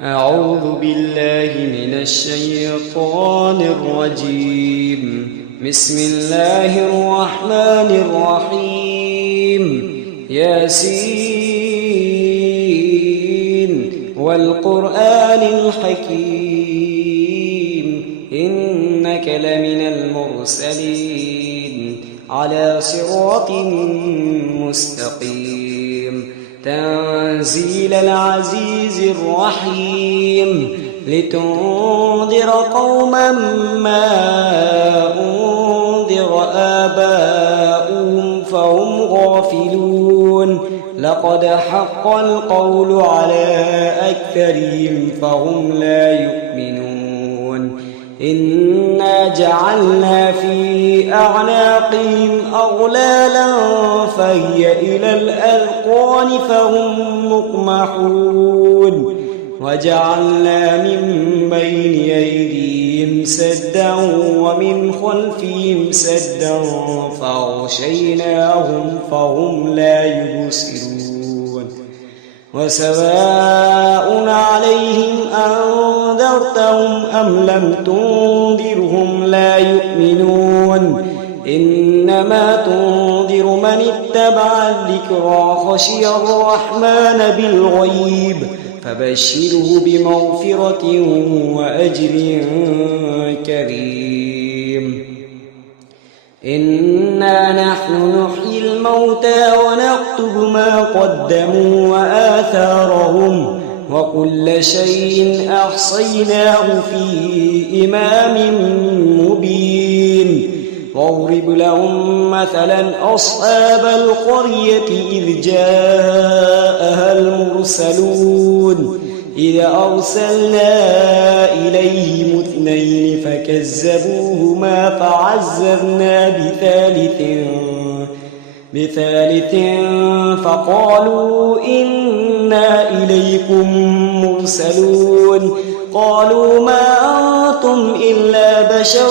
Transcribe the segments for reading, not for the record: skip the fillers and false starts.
أعوذ بالله من الشيطان الرجيم. بسم الله الرحمن الرحيم. ياسين والقرآن الحكيم إنك لمن المرسلين على صراط مستقيم تنزيل العزيز الرحيم لتنذر قوما ما أنذر آباؤهم فهم غافلون لقد حق القول على أكثرهم فهم لا يؤمنون إنا جعلنا في أعناقهم أغلالا فهي إلى الأذقان فهم مقمحون وجعلنا من بين أيديهم سدا ومن خلفهم سدا فأغشيناهم فهم لا يبصرون وسواء عليهم أنذرتهم أم لم تنذرهم لا يؤمنون إنما تنذر من اتبع الذكرى خشي الرحمن بالغيب فبشره بمغفرة وأجر كريم إنا نحن نحيي الموتى ونكتب ما قدموا وآثارهم وكل شيء أحصيناه في إمام مبين واضرب لهم مثلا أصحاب القرية إذ جاءها المرسلون إذ أرسلنا إليهم اثنين فكذبوهما فعززنا بثالث فقالوا إنا إليكم مرسلون قالوا ما أنتم إلا بشر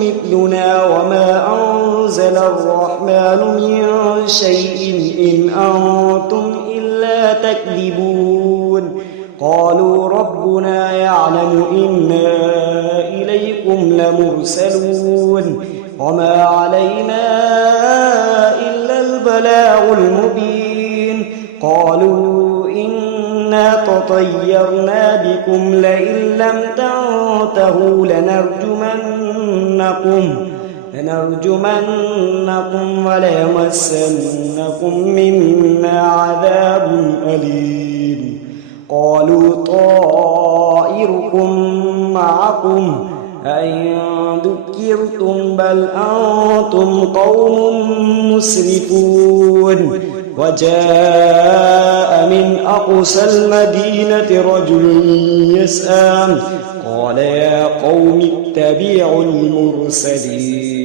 مثلنا وما أنزل الرحمن من شيء إن أنتم إلا تكذبون قالوا ربنا يعلم إنا إليكم لمرسلون وما علينا إلا البلاغ المبين قالوا إنا تطيرنا بكم لئن لم تنتهوا لنرجمنكم وليمسنكم منا عذاب أليم قالوا طائركم معكم أئن ذكرتم بل أنتم قوم مسرفون وجاء من أقصى المدينة رجل يسعى قال يا قوم اتبعوا المرسلين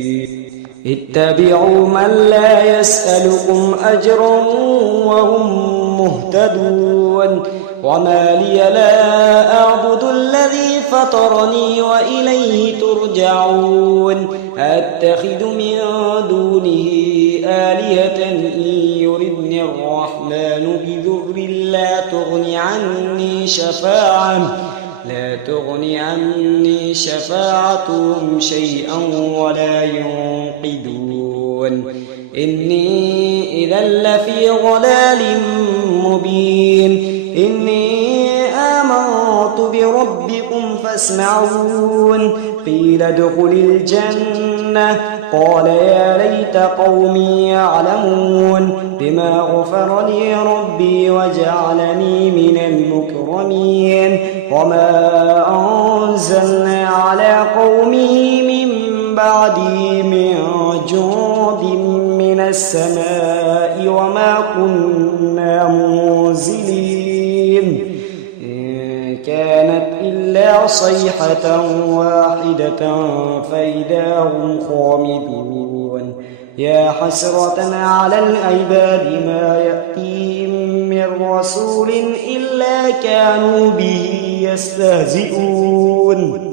اتبعوا من لا يسألكم أجرا وهم مهتدون وما لي لا أعبد الذي فطرني وإليه ترجعون أتخذ من دونه آلهة إن يردني الرحمن بضر لا تغني عني شفاعتهم شيئا ولا ينقذون إني إذا لفي ضلال مبين إني آمنت بربكم فاسمعون قيل ادخل الجنة قال يا ليت قومي يعلمون بما غفر لي ربي وجعلني من المكرمين وما أنزلنا على قومه من بعده من جند من السماء وما كنا منزلين إن كانت إلا صيحة واحدة فإذا هم خامدون يا حسرة على العباد ما يأتيهم من رسول إلا كانوا به يستهزئون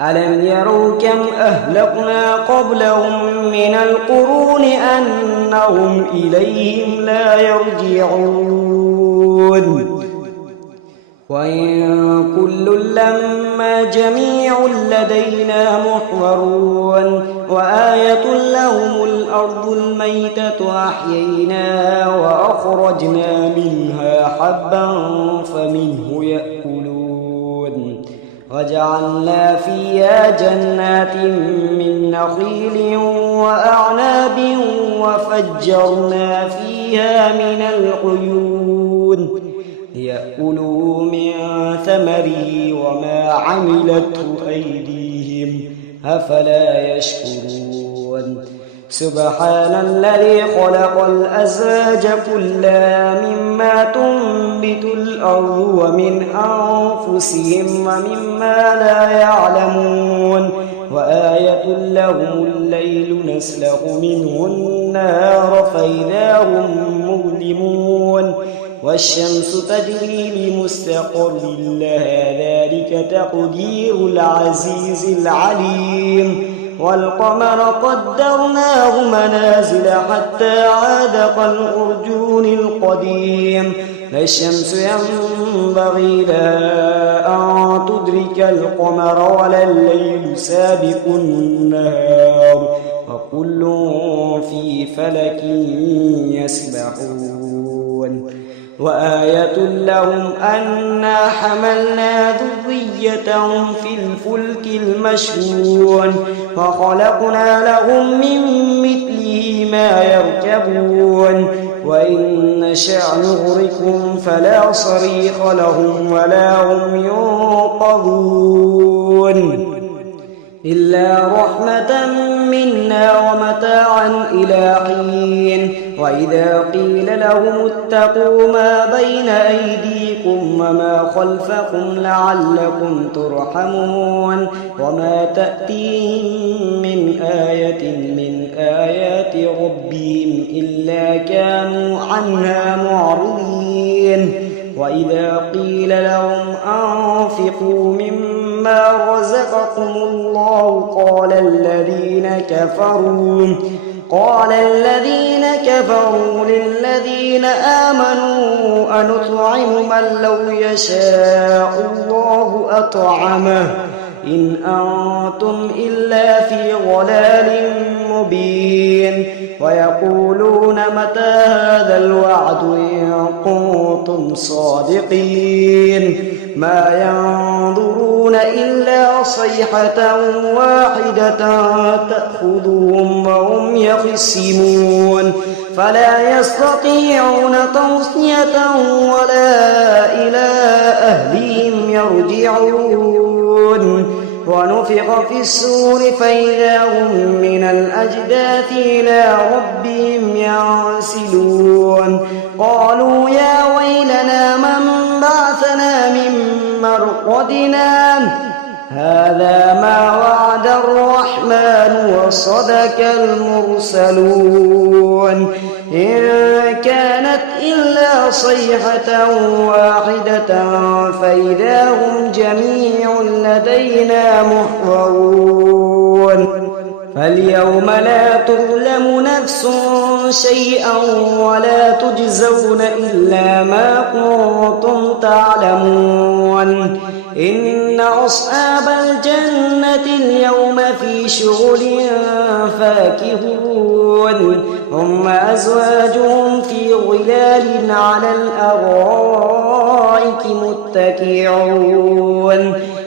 ألم يروا كم أهلكنا قبلهم من القرون أنهم إليهم لا يرجعون وإن كل لما جميع لدينا محضرون وآية لهم الأرض الميتة أحييناها وأخرجنا منها حبا فمنه يأكلون وجعلنا فيها جنات من نخيل وأعناب وفجرنا فيها من العيون ليأكلوا من ثمره وما عملته أيديهم أفلا يشكرون سبحان الذي خلق الأزواج كلها مما تنبت الأرض ومن أنفسهم ومما لا يعلمون وآية لهم الليل نسلخ منه النهار فإذا هم مظلمون والشمس تجري لمستقر لها ذلك تقدير العزيز العليم والقمر قدرناه منازل حتى عاد كالعرجون القديم لا الشمس ينبغي لها أن تدرك القمر ولا الليل سابق النهار وكل في فلك يسبحون وآية لهم أنا حملنا ذريتهم في الفلك المشحون وخلقنا لهم من مثله ما يركبون وإن نشأ نغرقهم فلا صريخ لهم ولا هم ينقذون إلا رحمة منا ومتاعا إلى حين وإذا قيل لهم اتقوا ما بين أيديكم وما خلفكم لعلكم ترحمون وما تأتيهم من آية من آيات ربهم إلا كانوا عنها معرضين وإذا قيل لهم أنفقوا مما رزقكم الله قال الذين كفروا للذين آمنوا أنطعم من لو يشاء الله أطعمه إن أنتم إلا في ضلال مبين ويقولون متى هذا الوعد إن كنتم صادقين ما ينظرون إلا صيحة واحدة تأخذهم وهم يخصمون فلا يستطيعون توصية ولا إلى أهلهم يرجعون ونفخ في الصور فإذا هم من الأجداث إلى ربهم ينسلون قالوا يا ويلنا من بعثنا من مرقدنا هذا ما وعد الرحمن وصدق المرسلون إن كانت إلا صيحة واحدة فإذا هم جميع لدينا محضرون فاليوم لا تظلم نفس شيئا ولا تجزون إلا ما كنتم تعلمون إن أصحاب الجنة اليوم في شغل فاكهون هم أزواجهم في ظلال على الأرائك متكئون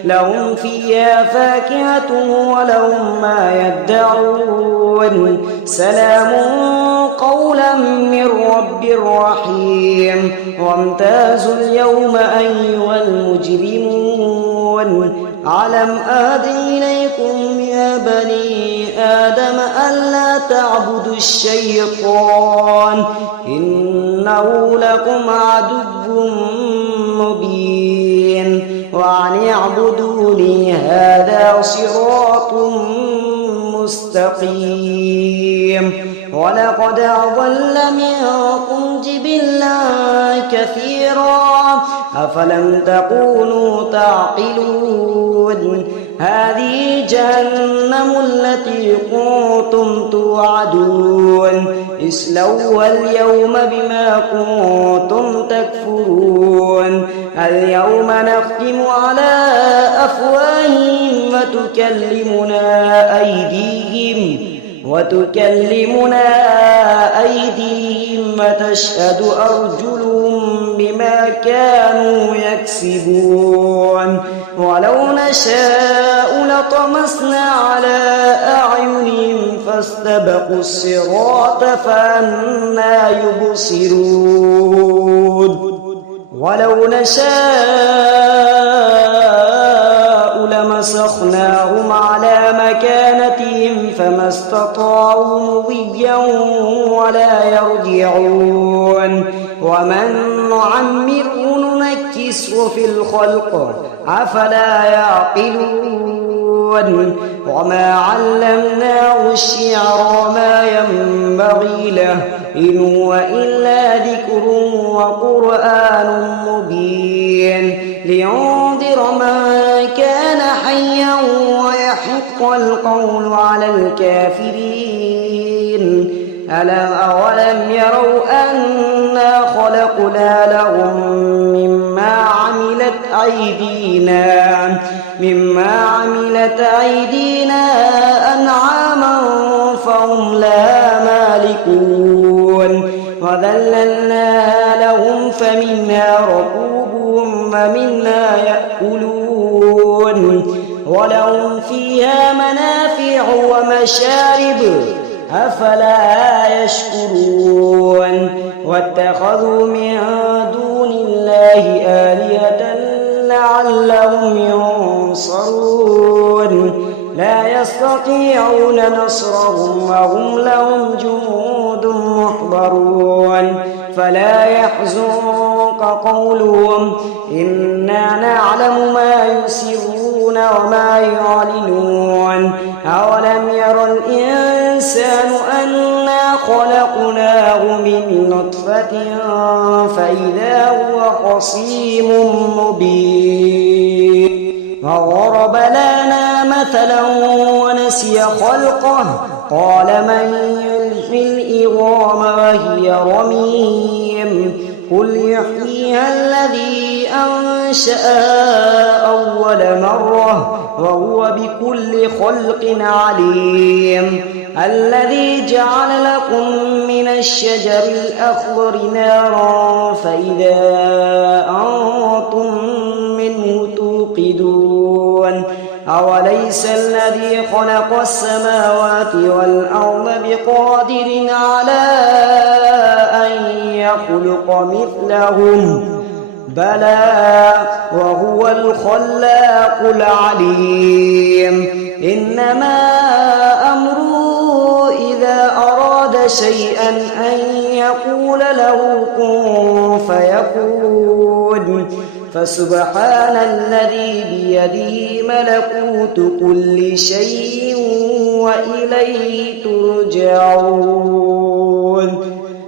لهم فيها فاكهة ولهم ما يدعون سلام قولا من رب رحيم وامتازوا اليوم أيها المجرمون ألم أعهد إليكم يا بني آدم ألا تعبدوا الشيطان إنه لكم عدو مبين وأن اعبدوني هذا صراط مستقيم ولقد أضل منكم جبلا كثيرا أفلم تكونوا تعقلون هذه جهنم التي كنتم توعدون اصلوها اليوم بما كنتم تكفرون اليوم نختم على أفواههم وتكلمنا أيديهم وتشهد أرجلهم بما كانوا يكسبون ولو نشاء لطمسنا على أعينهم فاستبقوا الصراط فأنى يبصرون ولو نشاء لمسخناهم على مكانتهم فما استطاعوا مضيا ولا يرجعون ومن نعمره ننكسه في الخلق أفلا يعقلون وما علمناه الشعر وما ينبغي له إن هو إلا ذكر وقرآن مبين لينذر من كان حيا ويحق القول على الكافرين أولم يروا أنا خلقنا لهم مما عملت أيدينا أنعاما فهم لها مالكون وذللناها لهم فمنها ركوبهم ومنها يأكلون ولهم فيها منافع ومشارب أفلا يشكرون واتخذوا من دون الله آلهة لعلهم ينصرون لا يستطيعون نصرهم وهم لهم جنود محضرون فلا يحزنك قولهم إنا نعلم ما يسرون وما يعلنون أولم ير الإنسان أنا خلقناه من نطفة فإذا هو خصيم مبين وضرب لنا مثلا ونسي خلقه قال من يحيي العظام وهي رميم قل يحييها الذي أنشأها أول مرة وهو بكل خلق عليم الذي جعل لكم من الشجر الأخضر نارا فإذا أنتم منه توقدون أوليس الذي خلق السماوات والأرض بقادر على أن يخلق مثلهم بلى وهو الخلاق العليم إنما أمره إذا أراد شيئا أن يقول له كن فيكون فسبحان الذي بيده ملكوت كل شيء وإليه ترجعون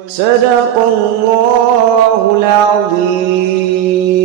صدق الله العظيم.